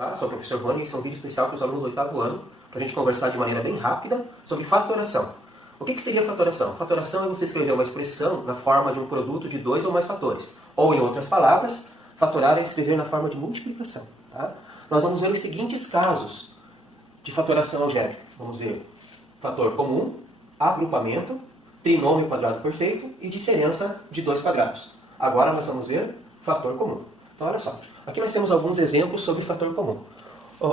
Olá, sou o professor Rony e esse é um vídeo especial para os alunos do 8º ano, para a gente conversar de maneira bem rápida sobre fatoração. O que seria fatoração? Fatoração é você escrever uma expressão na forma de um produto de dois ou mais fatores. Ou, em outras palavras, fatorar é escrever na forma de multiplicação. Tá? Nós vamos ver os seguintes casos de fatoração algébrica. Vamos ver fator comum, agrupamento, trinômio quadrado perfeito e diferença de dois quadrados. Agora nós vamos ver fator comum. Então, olha só. Aqui nós temos alguns exemplos sobre fator comum.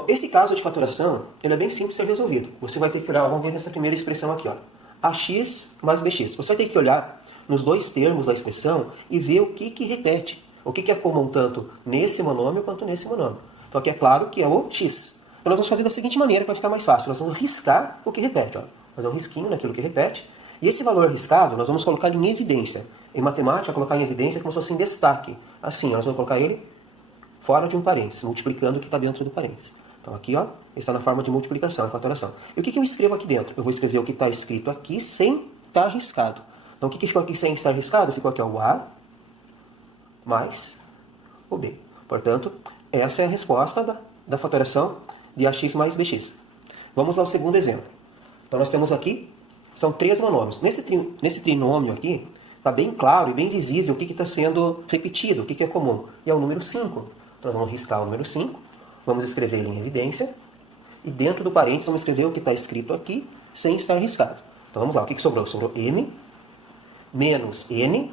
Esse caso de fatoração, ele é bem simples de ser resolvido. Você vai ter que olhar, vamos ver nessa primeira expressão aqui, ó. AX mais BX. Você vai ter que olhar nos dois termos da expressão e ver o que repete. O que é comum tanto nesse monômio quanto nesse monômio. Então aqui é claro que é o X. Então nós vamos fazer da seguinte maneira para ficar mais fácil. Nós vamos riscar o que repete. Ó. Fazer um risquinho naquilo que repete. E esse valor riscado nós vamos colocar em evidência. Em matemática, colocar em evidência é como se fosse em destaque. Assim, nós vamos colocar ele fora de um parênteses, multiplicando o que está dentro do parênteses. Então aqui, ó, está na forma de multiplicação, fatoração. E o que eu escrevo aqui dentro? Eu vou escrever o que está escrito aqui sem estar riscado. Então o que ficou aqui sem estar riscado? Ficou aqui ó, o A mais o B. Portanto, essa é a resposta da fatoração de AX mais BX. Vamos ao segundo exemplo. Então nós temos aqui, são três monômios. Nesse trinômio aqui, está bem claro e bem visível o que está sendo repetido, o que é comum. E é o número 5. Então nós vamos riscar o número 5, vamos escrever ele em evidência, e dentro do parênteses vamos escrever o que está escrito aqui, sem estar riscado. Então vamos lá, o que sobrou? Sobrou M menos N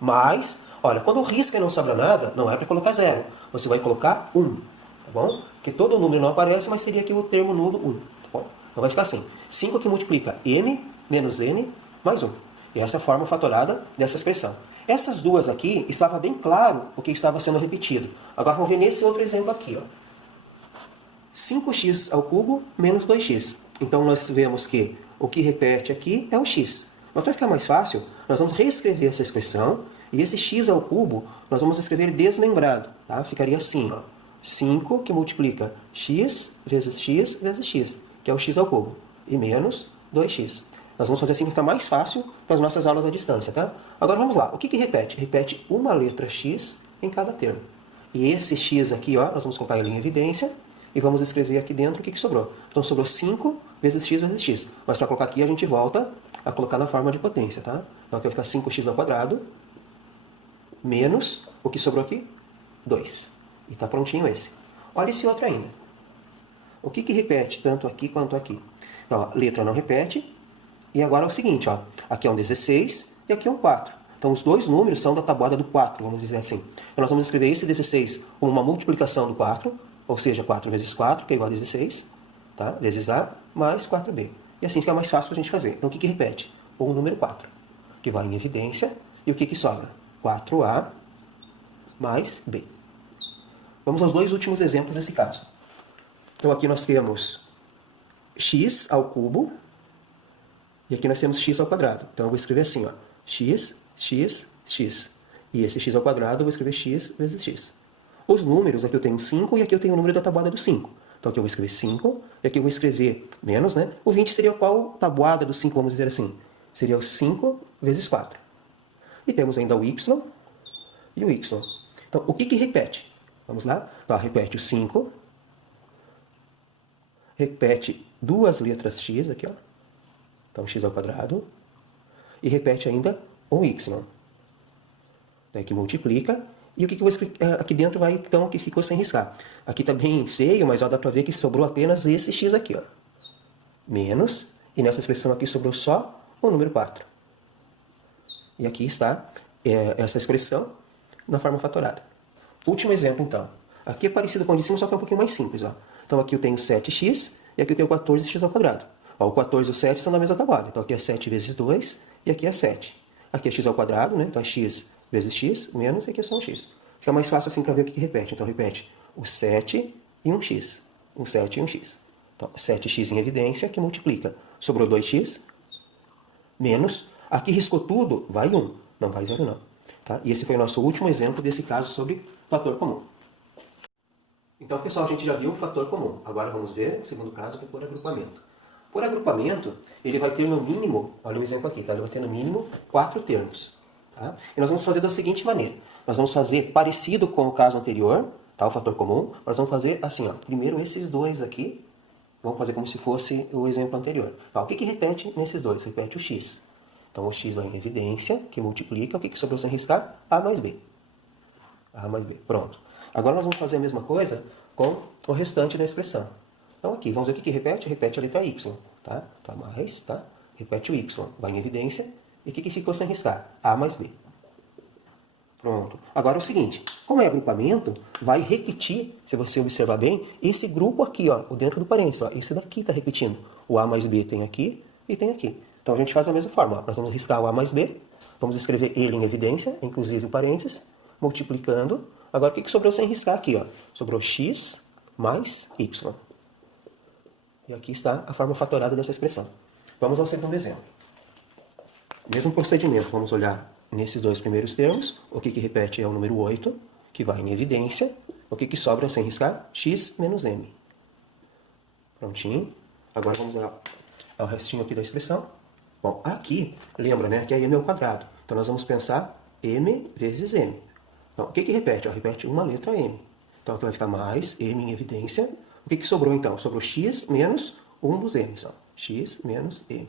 mais... Olha, quando risca e não sobra nada, não é para colocar 0. Você vai colocar 1, tá bom? Porque todo número não aparece, mas seria aqui o termo nulo 1, tá bom? Então vai ficar assim, 5 que multiplica M menos N mais 1. E essa é a forma fatorada dessa expressão. Essas duas aqui, estava bem claro o que estava sendo repetido. Agora vamos ver nesse outro exemplo aqui. Ó. 5x ao cubo menos 2x. Então nós vemos que o que repete aqui é o x. Mas para ficar mais fácil, nós vamos reescrever essa expressão. E esse x ao cubo, nós vamos escrever desmembrado. Tá? Ficaria assim. Ó. 5 que multiplica x vezes x, que é o x ao cubo. E menos 2x. Nós vamos fazer assim para ficar mais fácil para as nossas aulas à distância, tá? Agora vamos lá. O que repete? Repete uma letra x em cada termo. E esse x aqui, ó, nós vamos colocar ele em evidência e vamos escrever aqui dentro o que sobrou. Então sobrou 5 vezes x. Mas para colocar aqui a gente volta a colocar na forma de potência, tá? Então aqui vai ficar 5x ao quadrado menos o que sobrou aqui? 2. E está prontinho esse. Olha esse outro ainda. O que repete tanto aqui quanto aqui? Então, a letra não repete. E agora é o seguinte, ó, aqui é um 16 e aqui é um 4. Então os dois números são da tabuada do 4, vamos dizer assim. Então nós vamos escrever esse 16 como uma multiplicação do 4, ou seja, 4 vezes 4, que é igual a 16, tá? Vezes A mais 4B. E assim fica mais fácil para a gente fazer. Então o que repete? O número 4, que vai em evidência. E o que sobra? 4A mais B. Vamos aos dois últimos exemplos desse caso. Então aqui nós temos x ao cubo. E aqui nós temos x ao quadrado. Então eu vou escrever assim, ó, x. E esse x ao quadrado eu vou escrever x vezes x. Os números, aqui eu tenho 5 e aqui eu tenho o número da tabuada do 5. Então aqui eu vou escrever 5 e aqui eu vou escrever menos, né? O 20 seria qual tabuada do 5, vamos dizer assim? Seria o 5 vezes 4. E temos ainda o y e o y. Então o que repete? Vamos lá? Então, repete o 5. Repete duas letras x aqui, ó. Então, x ao quadrado. E repete ainda um y. Daí que multiplica. E o que eu vou escrever? Aqui dentro vai, então, que ficou sem riscar. Aqui está bem feio, mas ó, dá para ver que sobrou apenas esse x aqui. Ó. Menos. E nessa expressão aqui sobrou só o número 4. E aqui está essa expressão na forma fatorada. Último exemplo, então. Aqui é parecido com o de cima, só que é um pouquinho mais simples. Ó. Então, aqui eu tenho 7x e aqui eu tenho 14x ao quadrado. Ó, o 14 e o 7 são da mesma tabuada. Então aqui é 7 vezes 2 e aqui é 7. Aqui é x ao quadrado, né? Então é x vezes x menos e aqui é só um x. Fica mais fácil assim para ver o que repete. Então repete o 7 e um x. Um 7 e um x. Então 7x em evidência que multiplica. Sobrou 2x menos. Aqui riscou tudo, vai 1. Não vai 0 não. Tá? E esse foi o nosso último exemplo desse caso sobre fator comum. Então pessoal, a gente já viu o fator comum. Agora vamos ver o segundo caso que é por agrupamento. Por agrupamento, ele vai ter no mínimo, olha o exemplo aqui, tá? Ele vai ter no mínimo 4 termos. Tá? E nós vamos fazer da seguinte maneira. Nós vamos fazer parecido com o caso anterior, tá? O fator comum. Nós vamos fazer assim, ó. Primeiro esses dois aqui. Vamos fazer como se fosse o exemplo anterior. Tá, o que repete nesses dois? Repete o x. Então o x vai em evidência, que multiplica. O que sobrou sem riscar? A mais b. A mais b. Pronto. Agora nós vamos fazer a mesma coisa com o restante da expressão. Então aqui, vamos ver o que repete? Repete a letra y. Tá? Tá mais, tá? Repete o y. Vai em evidência. E o que ficou sem riscar? A mais b. Pronto. Agora é o seguinte, como é agrupamento, vai repetir, se você observar bem, esse grupo aqui, ó, o dentro do parênteses, ó, esse daqui está repetindo. O A mais B tem aqui e tem aqui. Então a gente faz a mesma forma, ó. Nós vamos riscar o A mais B, vamos escrever ele em evidência, inclusive o parênteses, multiplicando. Agora o que sobrou sem riscar aqui, ó? Sobrou x mais y. E aqui está a forma fatorada dessa expressão. Vamos ao segundo exemplo. Mesmo procedimento, vamos olhar nesses dois primeiros termos. O que repete é o número 8, que vai em evidência. O que sobra sem riscar? X menos m. Prontinho. Agora vamos ao restinho aqui da expressão. Bom, aqui, lembra, né, que é m ao quadrado. Então nós vamos pensar m vezes m. Então, o que repete? Repete uma letra m. Então aqui vai ficar mais m em evidência. O que sobrou então? Sobrou x menos um dos m. Ó. X menos m.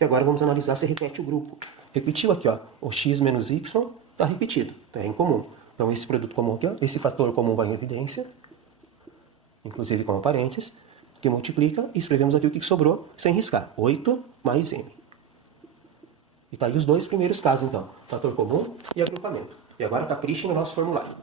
E agora vamos analisar se repete o grupo. Repetiu aqui, ó, o x menos y está repetido, tá, é incomum. Então esse produto comum aqui, ó, esse fator comum vai em evidência, inclusive com parênteses, que multiplica, e escrevemos aqui o que sobrou sem riscar, 8 mais m. E tá aí os dois primeiros casos, então, fator comum e agrupamento. E agora capriche no nosso formulário.